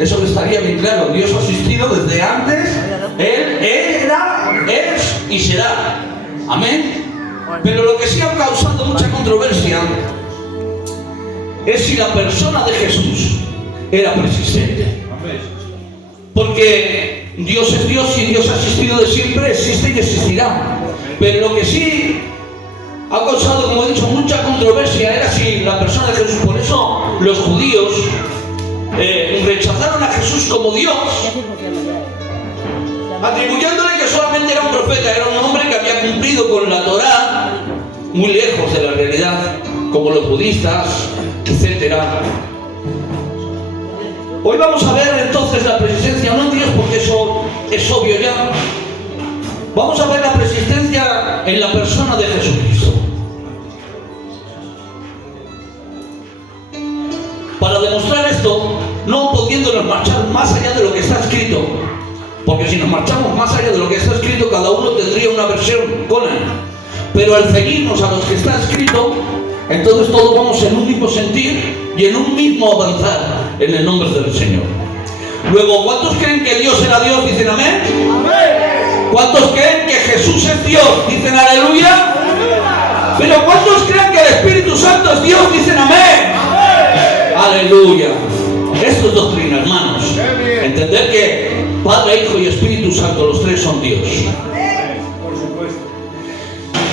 Eso estaría bien claro. Dios ha existido desde antes. Él era, es y será. Amén. Pero lo que sí ha causado mucha controversia es si la persona de Jesús era persistente. Porque Dios es Dios y Dios ha existido de siempre, existe y existirá. Pero lo que sí ha causado, como he dicho, mucha controversia era si la persona de Jesús. Por eso los judíos rechazaron a Jesús como Dios, atribuyéndole que solamente era un profeta, era un hombre que había cumplido con la Torá, muy lejos de la realidad, como los budistas, etc. Hoy vamos a ver entonces la persistencia, no en Dios porque eso es obvio ya. Vamos a ver la persistencia en la persona de Jesucristo. Para demostrar esto, no pudiéndonos marchar más allá de lo que está escrito, porque si nos marchamos más allá de lo que está escrito, cada uno tendría una versión con él. Pero al ceñirnos a lo que está escrito, entonces todos vamos en un mismo sentir y en un mismo avanzar en el nombre del Señor. Luego, ¿cuántos creen que Dios era Dios? Dicen amén. Amén. ¿Cuántos creen que Jesús es Dios? Dicen aleluya. Aleluya. Pero ¿cuántos creen que el Espíritu Santo es Dios? Dicen amén. Amén. Aleluya. Esto es doctrina, hermanos. Entender que Padre, Hijo y Espíritu Santo, los tres son Dios. Por supuesto.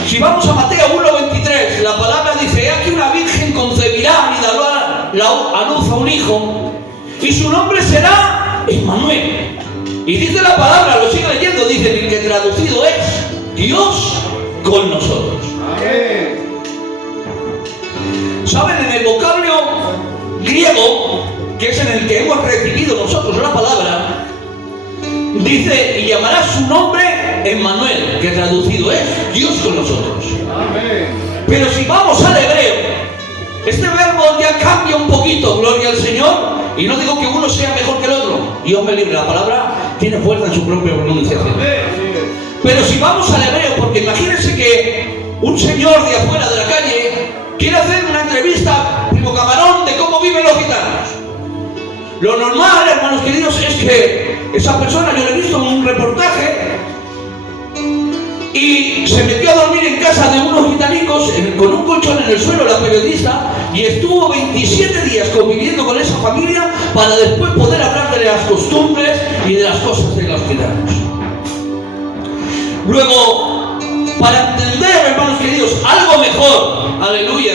Si vamos a Mateo 1:23, la palabra dice: he aquí una virgen concebirá y dará a luz a un hijo, y su nombre será Emmanuel. Y dice la palabra, lo sigue leyendo, dice que traducido es Dios con nosotros. Amén. ¿Saben? En el vocablo griego, que es en el que hemos recibido nosotros la palabra, dice: y llamará su nombre Emmanuel, que traducido es Dios con nosotros. Amén. Pero si vamos al hebreo, este verbo ya cambia un poquito, gloria al Señor, y no digo que uno sea mejor que el otro, Dios me libre, la palabra tiene fuerza en su propia pronunciación. Pero si vamos al hebreo, porque imagínense que un señor de afuera de la calle quiere hacer una entrevista, primo camarón, de cómo viven los gitanos. Lo normal, hermanos queridos, es que esa persona, yo lo he visto en un reportaje, y se metió a dormir en casa de unos gitanicos con un colchón en el suelo, la periodista, y estuvo 27 días conviviendo con esa familia para después poder hablar de las costumbres y de las cosas de los gitanos. Luego, para entender, hermanos queridos, algo mejor, aleluya,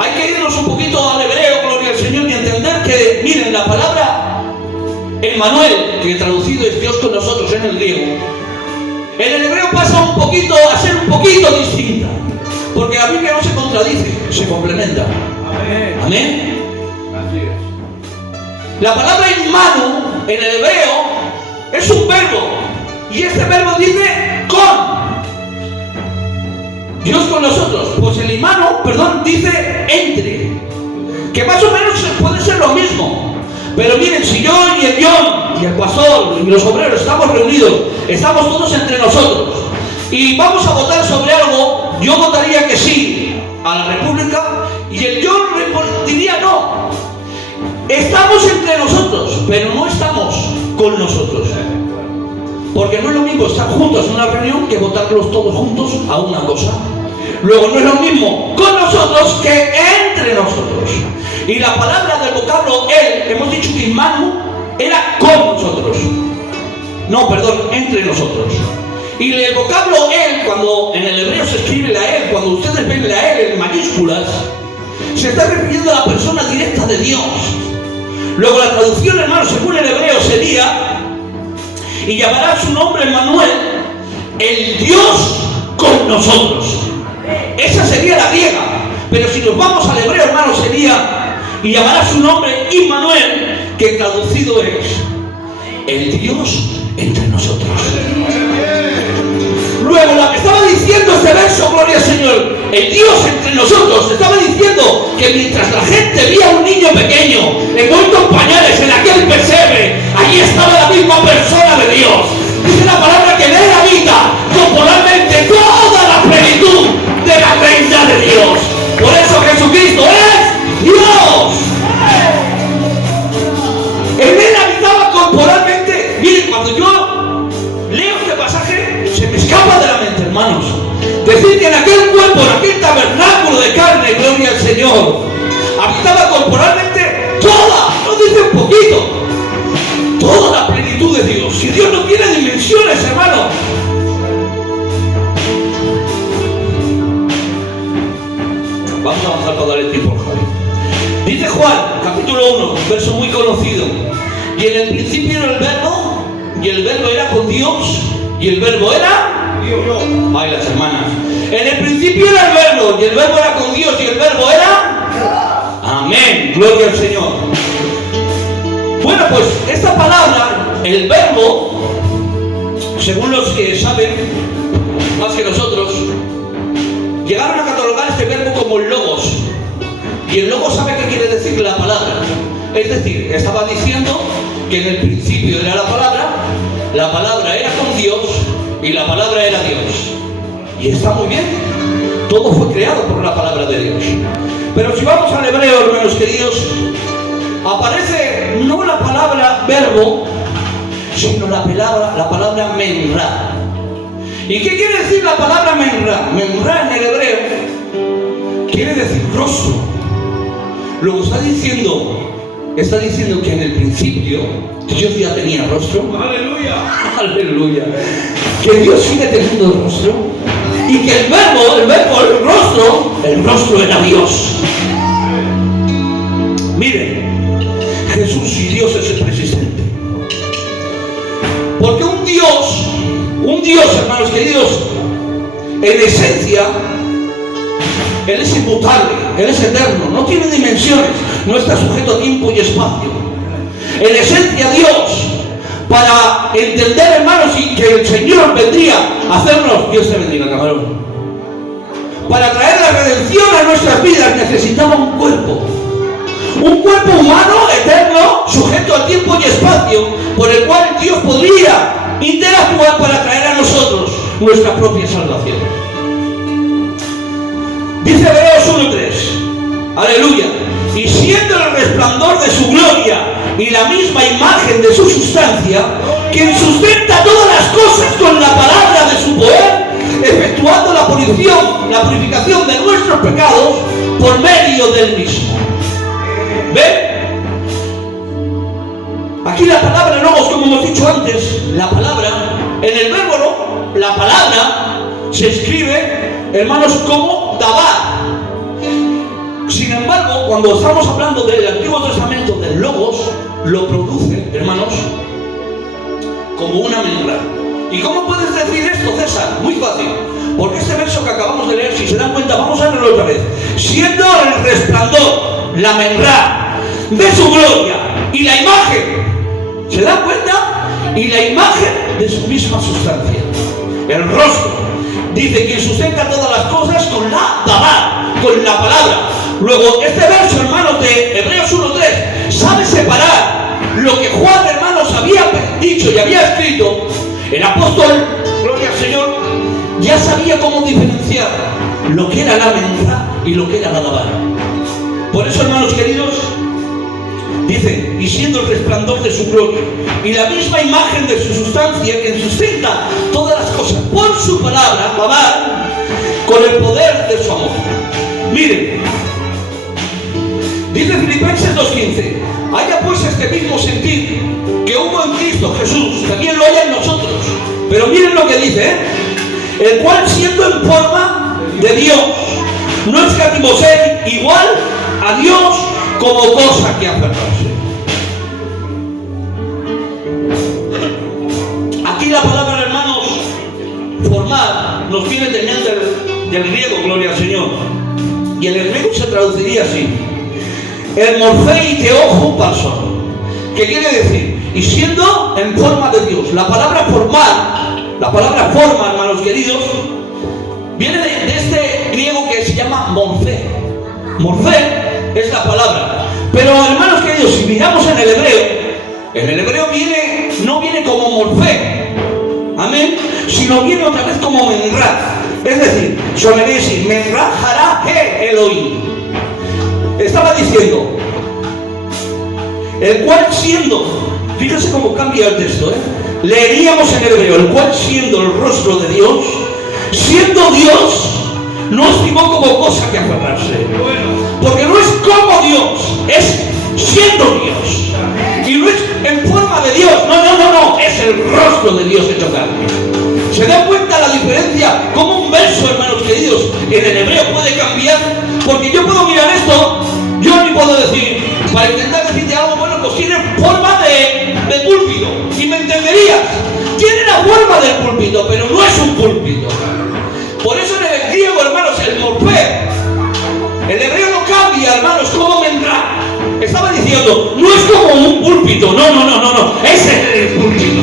hay que irnos un poquito al hebreo, gloria al Señor, y entender que, miren, la palabra Emmanuel, que traducido es Dios con nosotros en el griego, en el hebreo pasa un poquito a ser un poquito distinta, porque la Biblia no se contradice, se complementa. Amén. Amén. Así es. La palabra Immanu en el hebreo es un verbo, y este verbo dice con. Dios con nosotros. Pues el Immanu, dice entre, que más o menos puede ser lo mismo. Pero miren, si yo y el John y el pastor y los obreros estamos reunidos, estamos todos entre nosotros y vamos a votar sobre algo, yo votaría que sí a la República y el John diría no. Estamos entre nosotros, pero no estamos con nosotros. Porque no es lo mismo estar juntos en una reunión que votarlos todos juntos a una cosa. Luego no es lo mismo con nosotros que entre nosotros. Y la palabra del vocablo él, hemos dicho que Immanu era con nosotros. No, perdón, entre nosotros. Y el vocablo él, cuando en el hebreo se escribe la él, cuando ustedes ven la él en mayúsculas, se está refiriendo a la persona directa de Dios. Luego la traducción, hermano, según el hebreo sería: y llamará su nombre Emmanuel, el Dios con nosotros. Esa sería la griega. Pero si nos vamos al hebreo, hermano, sería: y llamará su nombre Immanuel, que traducido es el Dios entre nosotros. Luego, la que estaba diciendo este verso, gloria al Señor, el Dios entre nosotros, estaba diciendo que mientras la gente veía a un niño pequeño envuelto en pañales en aquel pesebre, allí estaba la misma persona de Dios. Dice la palabra que en él habita corporalmente toda la plenitud de la reina de Dios. Por eso Jesucristo es Dios. En Decir que en aquel cuerpo, en aquel tabernáculo de carne, gloria al Señor, habitaba corporalmente toda, no dice un poquito, toda la plenitud de Dios. Y Dios no tiene dimensiones, hermano. Vamos a avanzar para darle tiempo al Javi. Dice Juan, capítulo 1, verso muy conocido. Y en el principio era el verbo, y el verbo era con Dios, y el verbo era Dios. ay, las hermanas. En el principio era el verbo, y el verbo era con Dios, y el verbo era amén, gloria al Señor. Bueno, pues esta palabra, el verbo, según los que saben más que nosotros, llegaron a catalogar este verbo como el logos. Y el logos sabe qué quiere decir la palabra. Es decir, estaba diciendo que en el principio era la palabra era con Dios y la palabra era Dios. Y está muy bien. Todo fue creado por la palabra de Dios. Pero si vamos al hebreo, hermanos queridos, aparece no la palabra verbo, sino la palabra menra. ¿Y qué quiere decir la palabra menra? Menra en el hebreo quiere decir rostro. Luego está diciendo que en el principio Dios ya tenía rostro. Aleluya. Aleluya. Que Dios sigue teniendo rostro. Y que el rostro era Dios. Miren, Jesús y Dios es el preexistente. Porque un Dios, hermanos queridos, en esencia, Él es inmutable, Él es eterno, no tiene dimensiones, no está sujeto a tiempo y espacio. En esencia, Dios, para entender, hermanos, y que el Señor vendría a hacernos, Dios te bendiga, camarón, para traer la redención a nuestras vidas, necesitaba un cuerpo humano, eterno, sujeto a tiempo y espacio, por el cual Dios podría interactuar para traer a nosotros nuestra propia salvación. Dice Hebreos 1:3, aleluya, y siendo el resplandor de su gloria y la misma imagen de su sustancia, quien sustenta todas las cosas con la palabra de su poder, efectuando la purificación de nuestros pecados por medio del mismo. ¿Ven? Aquí la palabra logos, como hemos dicho antes, la palabra, en el verbo, la palabra se escribe, hermanos, como dabar. Sin embargo, cuando estamos hablando del Antiguo Testamento, del logos, lo produce, hermanos, como una menra. ¿Y cómo puedes decir esto, César? Muy fácil. Porque este verso que acabamos de leer, si se dan cuenta, vamos a leerlo otra vez. Siendo el resplandor, la menra de su gloria y la imagen, ¿se dan cuenta? Y la imagen de su misma sustancia, el rostro. Dice que sustenta todas las cosas con la dabar, con la palabra. Luego, este verso, hermanos, de Hebreos 1:3, sabe separar lo que Juan, hermanos, había dicho y había escrito. El apóstol, gloria al Señor, ya sabía cómo diferenciar lo que era la menra y lo que era la dabar. Por eso, hermanos queridos, dice, y siendo el resplandor de su gloria y la misma imagen de su sustancia, que sustenta todas las cosas por su palabra, dabar, con el poder de su amor. Miren, dice Filipenses 2:15, haya pues este mismo sentir que hubo en Cristo Jesús, también lo haya en nosotros. Pero miren lo que dice, el cual siendo en forma de Dios, no escatimó ser igual a Dios como cosa que aferrarse. Aquí la palabra, hermanos, formar, nos viene teniendo del griego, gloria al Señor. Y en el griego se traduciría así: el morfei teojo paso. ¿Qué quiere decir? Y siendo en forma de Dios. La palabra formar, la palabra forma, hermanos queridos, viene de este griego que se llama morfé. Morfé es la palabra. Pero, hermanos queridos, si miramos en el hebreo no viene como morfé, amén, sino viene otra vez como menra. Es decir, sonaría así: menra hará he Elohim. Estaba diciendo, el cual siendo, fíjense cómo cambia el texto, leeríamos en el hebreo, el cual siendo el rostro de Dios siendo Dios, no estimó como cosa que aferrarse. Porque no es como Dios, es siendo Dios. Y no es en forma de Dios, no, es el rostro de Dios hecho carne. ¿Se dan cuenta la diferencia? Como un verso, hermanos queridos, en el hebreo puede cambiar. Porque yo puedo mirar esto, yo ni puedo decir, para intentar decirte algo, bueno, pues tiene forma de púlpito. Y me entenderías, tiene la forma del púlpito, pero no es un púlpito. Por eso en el griego, hermanos, el morfé, el hebreo no cambia, hermanos, como vendrá. Estaba diciendo, no es como un púlpito, no, es el púlpito.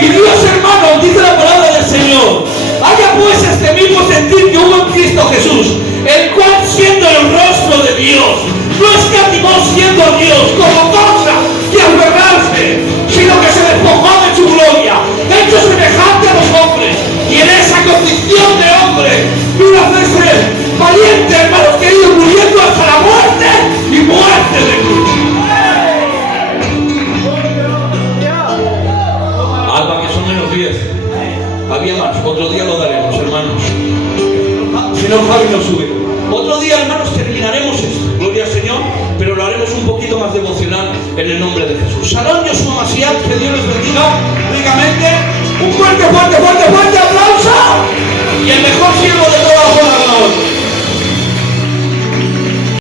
Y Dios, hermanos, dice la palabra del Señor, haya pues este mismo sentir que hubo en Cristo Jesús, el cual siendo el rostro de Dios, no escatimó siendo Dios como cosa que aferrarse, sino que se despojó de su gloria, hecho semejante a los hombres, y en esa condición de hombre vino a hacerse valiente, hermanos queridos, muriendo hasta la muerte y muerte de cruz. Alba, que son menos 10. Había más, otro día lo daremos, hermanos. Si no, Javi nos sube. Otro día, hermanos, terminaremos esto. Gloria al Señor, pero lo haremos un poquito más devocional en el nombre de Jesús. Shalom, Yoshua Mashiach, que Dios les bendiga ricamente. Un fuerte aplauso. Y el mejor siervo de toda la zona,